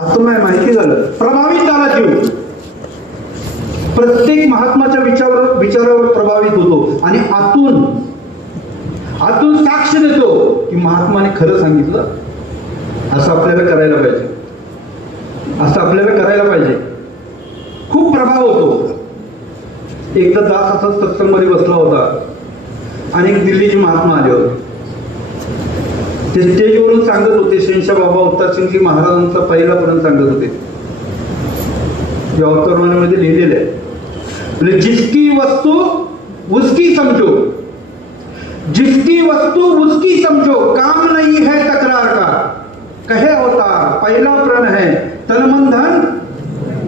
आता मला माहिती झालं, प्रभावित झाला जीव. प्रत्येक महात्माच्या विचारावर प्रभावित होतो आणि आतून साक्ष देतो की महात्माने खरं सांगितलं. असं आपल्याला करायला पाहिजे, असं आपल्याला करायला पाहिजे. खूप प्रभाव होतो. एकदा दास असंच सत्संगमध्ये बसला होता आणि एक दिल्लीचे महात्मा आले होते. ते स्टेजवरून सांगत होते, शहनशाह बाबा अवतार सिंगजी महाराजांचा पहिलापर्यंत सांगत होते. या अवतारवाणीमध्ये लिहिलेलं आहे, जिसकी वस्तु उसकी समझो, जिसकी वस्तु उसकी समझो, काम नहीं है तकरार का. कहे अवतार पहला प्रण है, तन मन धन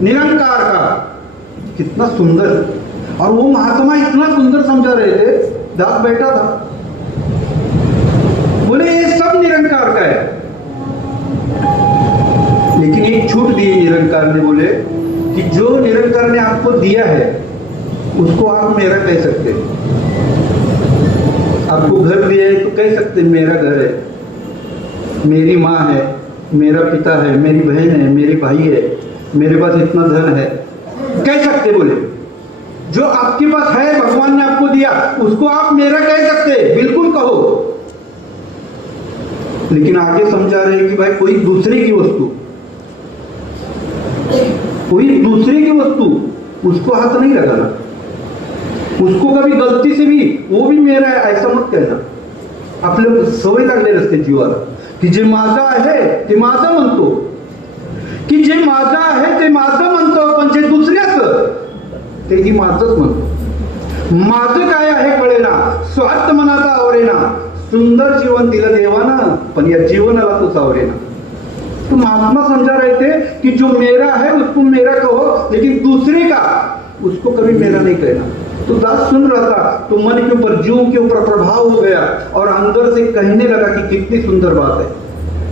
निरंकार का. कितना सुंदर. और वो महात्मा इतना सुंदर समझा रहे थे. दास बैठा था, बोले ये सब निरंकार का है. लेकिन एक छूट दी निरंकार ने, बोले कि जो निरंकार ने आपको दिया है उसको आप मेरा कह सकते. आपको घर दिया है तो कह सकते मेरा घर है, मेरी माँ है, मेरा पिता है, मेरी बहन है, मेरी भाई है, मेरे पास इतना धन है, कह सकते. बोले जो आपके पास है, भगवान ने आपको दिया, उसको आप मेरा कह सकते, बिल्कुल कहो. लेकिन आगे समझा रहे कि भाई कोई दूसरे की वस्तु, कोई दूसरे की वस्तु, उसको हाथ नहीं लगाना. उसको कभी गलती से भी वो भी मेरा है ऐसा मत कहना. आपल्याला सवय लागलेली असते जीवाला की जे माझं आहे ते माझं म्हणतो, की जे माझं आहे ते माझं म्हणतो, पण जे दुसऱ्याचं तेही माझंच म्हणतो. माझं काय आहे कळेना, स्वार्थ मनाचा आवरेना. सुंदर जीवन दिलं देवानं, पण या जीवनाला तो सावरेना. तो महात्मा समझा रहे थे कि जो मेरा है उसको मेरा कहो, लेकिन दूसरे का उसको कभी मेरा नहीं कहना. तो दास सुन रहा था, तो मन के ऊपर, जीव के ऊपर प्रभाव हो गया और अंदर से कहने लगा कि कितनी सुंदर बात है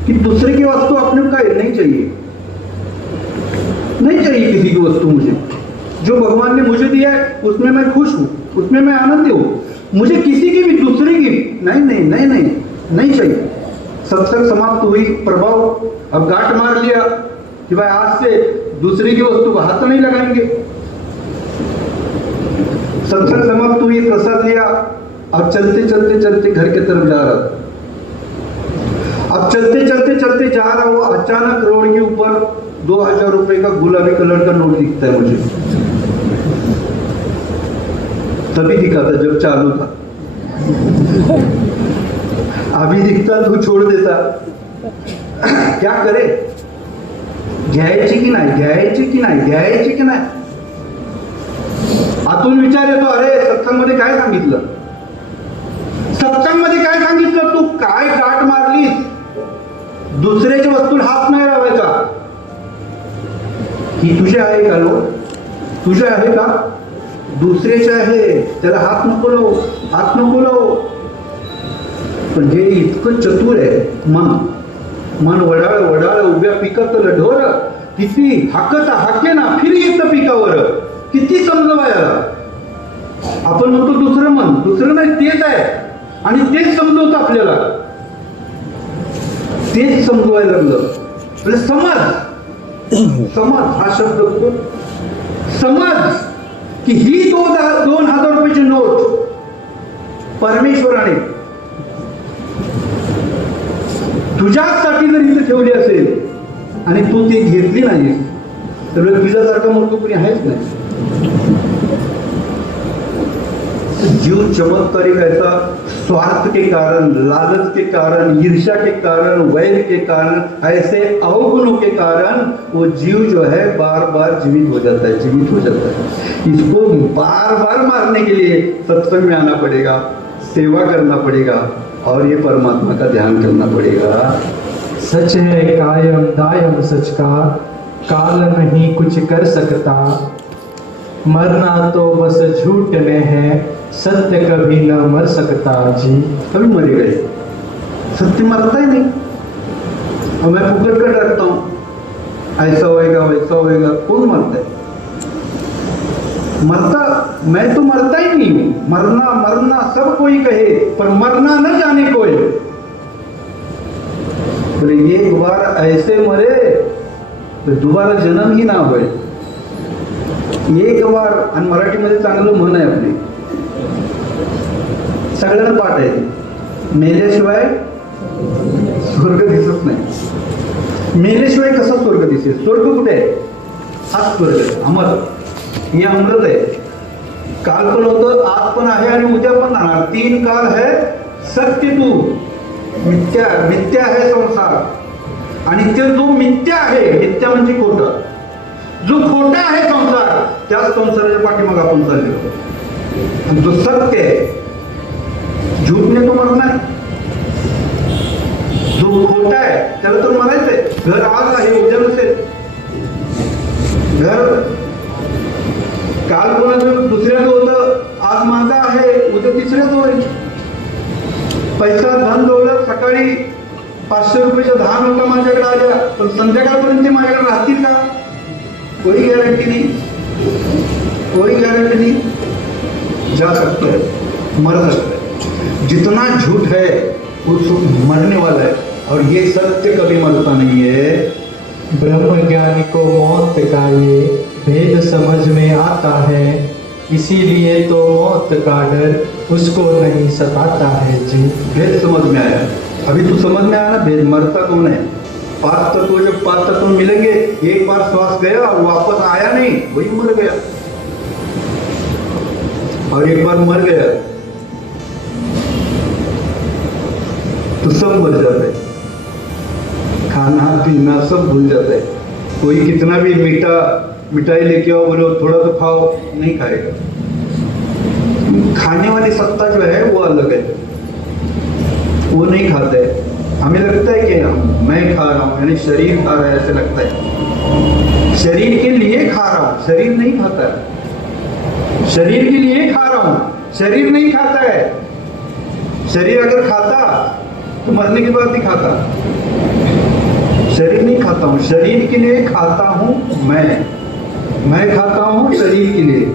कि दूसरे की वस्तु अपने को नहीं चाहिए, नहीं चाहिए किसी की वस्तु. मुझे जो भगवान ने मुझे दिया है उसमें मैं खुश हूं, उसमें मैं आनंदी हूं. मुझे किसी की भी, दूसरे की नहीं नहीं नहीं नहीं नहीं चाहिए. सत्संग समाप्त हुई, प्रभाव अब गांठ मार लिया कि भाई आज से दूसरे की वस्तु को हाथ नहीं लगाएंगे. सत्संग समाप्त हुई, प्रसाद लिया. अब चलते चलते चलते घर की तरफ जा रहा था. अब चलते चलते चलते जा रहा हूं, अचानक रोड के ऊपर 2000 रुपए का गुलाबी कलर का नोट दिखता है मुझे. तभी दिखा था जब चालू था, अभी दिखता तो छोड़ देता. क्या करे, घ्यायची की नाही, घ्यायची की नाही, घ्यायची की नाही. आतून विचार येतो, अरे सत्संगमध्ये काय सांगितलं, सत्संगमध्ये काय सांगितलं, तू काय गाठ मारलीस, दुसऱ्याच्या वस्तूला हात नाही लावायचा. ही तुझे आहे का, लो तुझे आहे का, दुसऱ्याचे आहे, त्याला हात नको लावू, हात नको लावू. पण हे इतकं चतुर आहे मन वडाळ वडाळ उभ्या पिकात ढोर, किती हाकता हाकेना फिर येतं पिकावर. किती समजवायला आपण म्हणतो दुसरं मन, दुसरं नाही तेच आहे आणि तेच समजवतं आपल्याला, तेच समजवायला लागलं. समज हा शब्द होतो. समज की ही 2000 रुपयाची नोट परमेश्वराने तुझ्यासाठी जर इथे ठेवली असेल आणि तू ती घेतली नाही तर तुझ्यासारखा मूर्ख कोणी आहेच नाही. जीव चमत्कारिक ऐसा स्वार्थ के कारण, लालच के कारण, ईर्ष्या के कारण, वैर के कारण, ऐसे अवगुणों के कारण वो जीव जो है बार बार जीवित हो जाता है, जीवित हो जाता है. इसको बार बार मारने के लिए सत्संग में आना पड़ेगा, सेवा करना पड़ेगा और ये परमात्मा का ध्यान करना पड़ेगा. सच है कायम दायम सच का, काल नहीं कुछ कर सकता. मरना तो बस झूठ में है, सत्य कभी न मर सकता. जी कभी मरे गए, सत्य मरता ही नहीं. और मैं फुकट कर डरता हूं, ऐसा होएगा वैसा होएगा. कौन मरता है, मरता मैं तो मरता ही नहीं हूं. मरना मरना सब कोई कहे पर मरना न जाने कोई. बोले एक बार ऐसे मरे तर दुबारा जन्म ही ना होय. एक वार, आणि मराठीमध्ये चांगलं म्हण आहे आपली, सगळ्यांना पाठ आहे ती, मेल्याशिवाय स्वर्ग दिसत नाही. मेल्याशिवाय कसा स्वर्ग दिसेल? स्वर्ग कुठे आहे? हाच स्वर्ग आहे, अमर. हे अमृत आहे. काल पण होतं, आज पण आहे आणि उद्या पण राहणार. 3 काल है सत्य तू, मिथ्या. मिथ्या आहे संसार, आणि ते जो मिथ्या आहे, मिथ्या म्हणजे खोटं, जो खोटा आहे संसार, त्याच संसाराच्या पाठीमाग आपण चाललो. आणि जो सत्य आहे, झूठने तो मरत नाही. जो खोटा आहे त्याला तर मरायचंय. घर आज आहे, उद्या नसेल. घर काल कोणाचं दुसऱ्याचं होतं, आज माझा आहे, उद्या तिसऱ्याचं होईल. पैसा, धन, दौलत सकाळी 500 रुपयाच्या 10 नोटा माझ्याकडे आल्या, पण संध्याकाळपर्यंत ते माझ्याकडे राहतील का? कोई गॅरंटी नहीं, कोई गॅरंटी नहीं. जा सकते हैं, मर सकते हैं. जितना झूठ है वो मरने वाला है, और ये सत्य कभी मरता नहीं है. ब्रह्म ज्ञानी को मौत का ये भेद समझ में आता है, इसीलिए तो मौत का डर उसको नहीं सताता है जी. भेद समझ में आया. अभी तो समझ में आया ना, भेद. मरता कौन है? 5 तत्व. जब 5 तत्व मिलेंगे, एक बार श्वास गया वापस आया नहीं, वही मर गया. और एक बार मर गया तो सब मर जाता है. खाना पीना सब भूल जाता है. कोई कितना भी मिठाई लेके आओ, बोलो थोड़ा तो खाओ, नहीं खाएगा. खाने वाली सत्ता जो है वो अलग है, वो नहीं खाते है. हमें लगता है कि मैं खा रहा हूँ, यानी शरीर खा रहा है, ऐसे लगता है. शरीर के लिए खा रहा हूँ, शरीर नहीं खाता है. शरीर के लिए खा रहा हूँ, शरीर नहीं खाता है. शरीर अगर खाता तो मरने के बाद भी खाता. शरीर नहीं खाता हूँ, शरीर के लिए खाता हूँ मैं खाता हूँ शरीर के लिए.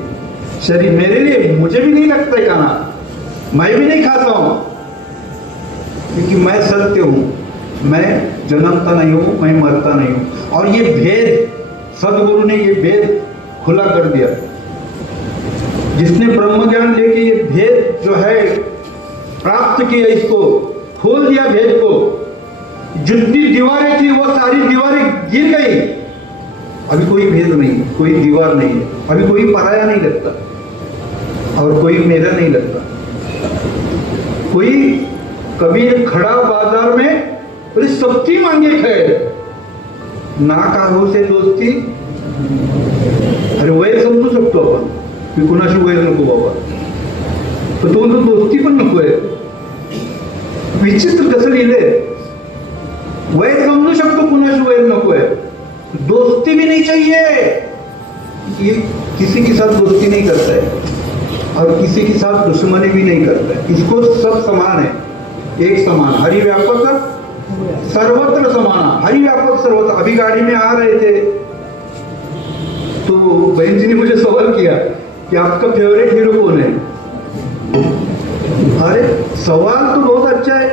शरीर मेरे लिए, मुझे भी नहीं लगता है खाना, मैं भी नहीं खाता हूँ, क्योंकि मैं सत्य हूं. मैं जन्मता नहीं हूं, मैं मरता नहीं हूं. और ये भेद, सदगुरु ने ये भेद खुला कर दिया. जिसने ब्रह्म ज्ञान लेके ये भेद जो है प्राप्त किया, इसको खोल दिया भेद को. जितनी दीवारें थी वो सारी दीवारें गिर गई. अभी कोई भेद नहीं, कोई दीवार नहीं है. अभी कोई पराया नहीं लगता और कोई मेरा नहीं लगता. कोई कबीर खड़ा बाजार में, बोले सबकी मांगे खैर, ना काहो से दोस्ती. अरे वैर समजू शकतो आपण की कुणाशी वैर नको बाबा, तर तो दोस्ती पण नको आहे. विचित्र कसं लिहिलंय. वैर समजू शकतो, कुणाशी वैर नको है, दोस्ती भी नहीं चाहिए. ये किसी के साथ दोस्ती नहीं करता है और किसी के साथ दुश्मनी भी नहीं करता है. इसको सब समान है, एक समान. हरि व्यापक सर्वत्र समाना. हरि व्यापक सर्वत्र. अभी गाड़ी में आ रहे थे तो बहन जी ने मुझे सवाल किया कि आपका फेवरेट हीरो कौन है. अरे सवाल तो बहुत अच्छा है,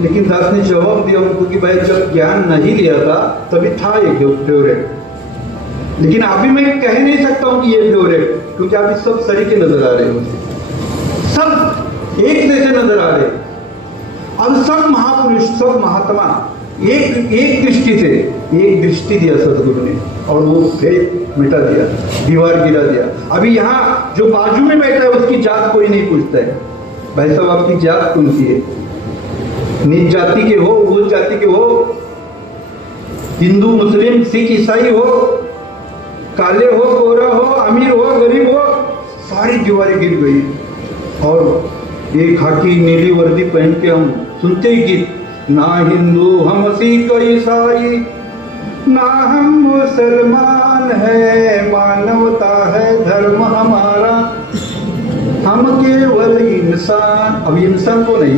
लेकिन दास ने जवाब दिया उनको कि भाई जब ज्ञान नहीं लिया था तभी था ये फेवरेट, लेकिन अभी मैं कह नहीं सकता हूं कि ये फेवरेट, क्योंकि अभी सब सरीके नजर आ रहे हैं मुझे. सब एक जैसे नजर आ रहे. अब सब महापुरुष, सब महात्मा एक दृष्टि से, एक दृष्टि दिया सदगुरु ने, और वो भेद मिटा दिया, दीवार गिरा दिया. अभी यहाँ जो बाजू में बैठा है उसकी जात कोई नहीं पूछता है. भाई साहब आपकी जात कौन सी है? नीच जाति के हो, उच्च जाति के हो, हिंदू मुस्लिम सिख ईसाई हो, काले हो, गोरा हो, अमीर हो, गरीब हो, सारी दीवारें गिर गई. और एक खाकी नीली वर्दी पहन के हम सुनते ही गीत, ना हिंदू हम सिख ईसाई, ना हम मुसलमान है, मानवता है धर्म हमारा, हम केवल इंसान. अब इंसान कौन है?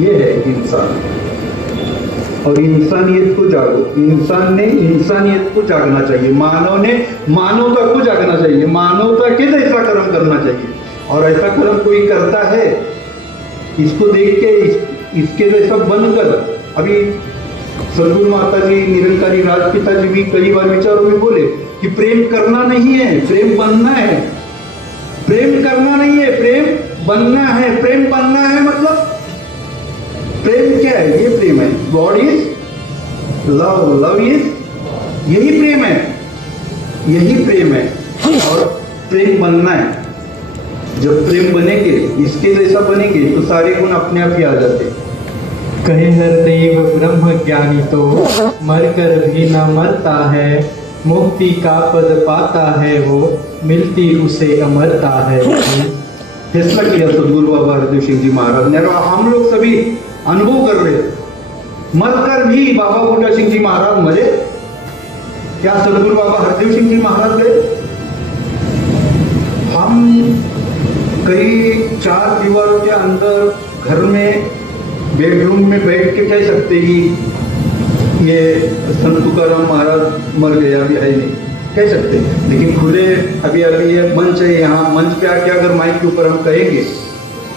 ये है इंसान. और इंसानियत को जागो. इंसान ने इंसानियत को जागना चाहिए. मानव ने मानवता को जागना चाहिए. मानवता के जैसा कर्म करना चाहिए. और ऐसा कर्म कोई करता है, इसको देख के इसके जैसा बनकर. अभी सदगुरु माता जी, निरंकारी राजपिता जी भी कई बार विचारों में बोले कि प्रेम करना नहीं है, प्रेम बनना है। प्रेम करना नहीं है, प्रेम बनना है। प्रेम बनना है मतलब प्रेम क्या है? ये प्रेम है। God is love, love is, यही प्रेम है, यही प्रेम है। और प्रेम बनना है। जब प्रेम बनेंगे, इसके जैसा बनेंगे, तो सारे गुण अपने आप ही आ जाते। कहे हरदेव ब्रह्म ज्ञानी तो मरकर भी न मरता है, मुक्ति का पद पाता है वो, मिलती उसे अमरता है। फैसला किया सदगुरु बाबा हरदेव सिंह जी महाराज ने, और हम लोग सभी अनुभव कर रहे। मरकर भी बाबा बूटा सिंह जी महाराज मरे। क्या सदगुरु बाबा हरदेव सिंह जी महाराज गए? हम कई चार दीवारों के अंदर घर में बेडरूम में बैठ के कह सकते कि ये संत तुकाराम महाराज मर गया, अभी है नहीं, कह सकते। लेकिन खुले अभी ये मंच है, यहाँ मंच पे आके अगर माइक के ऊपर हम कहेंगे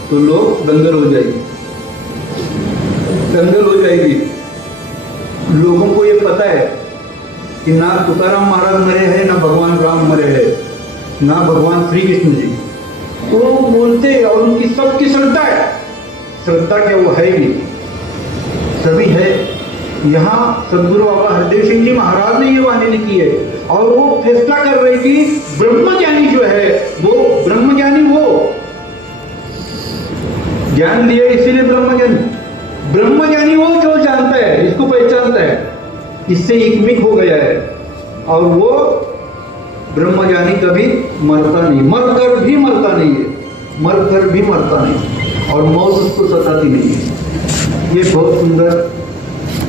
तो लोग दंगल हो जाएगी, दंगल हो जाएगी। लोगों को ये पता है कि ना तुकाराम महाराज मरे हैं, ना भगवान राम मरे हैं, ना भगवान श्री कृष्ण जी। तो बोलते और उनकी सबकी श्रद्धा है। श्रद्धा क्या वो है ही, सभी है। यहाँ सदगुरु बाबा हरदेव सिंह जी महाराज ने ये वाणी लिखी है, और वो फैसला कर रहे कि ब्रह्मज्ञानी जो है वो ब्रह्मज्ञानी, वो ज्ञान दिया इसीलिए ब्रह्मज्ञानी। ब्रह्मज्ञानी वो जो जानता है, इसको पहचानता है, इससे एकमिक हो गया है। और वो ब्रह्मज्ञानी कभी मरता नहीं, मरकर भी मरता नहीं है, मरकर भी मरता नहीं, और मौत उसको सताती नहीं है। ये बहुत सुंदर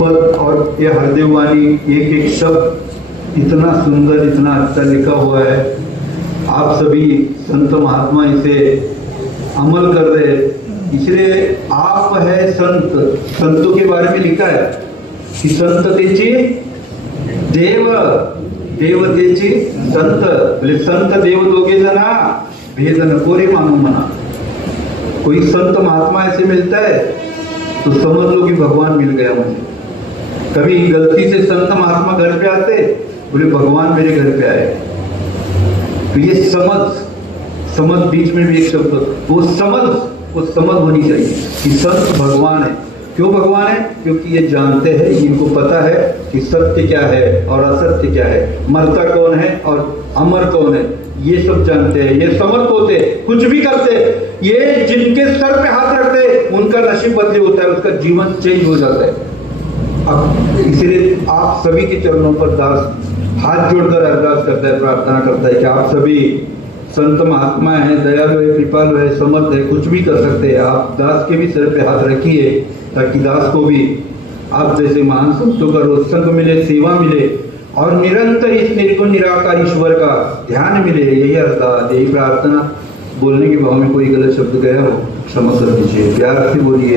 पद, और ये हरदेव वाणी, एक एक शब्द इतना सुंदर, इतना अच्छा लिखा हुआ है। आप सभी संत महात्मा इसे अमल कर रहे, इसलिए आप है संत। संतों के बारे में लिखा है कि संत तेची देव, देव तेची संत, बोले संत देव दोगे जना, भेद न कोरे मानो मना। कोई संत महात्मा ऐसे मिलता है तो समझ लो कि भगवान मिल गया मुझे। कभी गलती से संत महात्मा घर पे आते, बोले भगवान मेरे घर पे आए। तो ये समझ बीच में भी एक शब्द, वो समझ होनी चाहिए कि संत भगवान है। क्यों भगवान है? क्योंकि ये जानते हैं, इनको पता है कि सत्य क्या है और असत्य क्या है, मरता कौन है और अमर कौन है, ये सब जानते हैं। ये समर्थ होते, कुछ भी करते, ये जिनके सर पे हाथ रखते उनका नसीब बदली होता है, उसका जीवन चेंज हो जाता है। अब इसलिए आप सभी के चरणों पर दास हाथ जोड़कर अरदास करता है, प्रार्थना करता है कि आप सभी संत महात्मा हैं, दयालु है, कृपालु है, समर्थ है, कुछ भी कर सकते हैं। आप दास के भी सर पे हाथ रखिए, ताकि दास को भी आप जैसे महान संतों का रोत्संग मिले, सेवा मिले, और निरंतर इस निर्गुण निराकार ईश्वर का ध्यान मिले। यही अरदास, यही प्रार्थना। बोलने के भाव में कोई गलत शब्द गया हो क्षमा कर दीजिए, प्यार से बोलिए।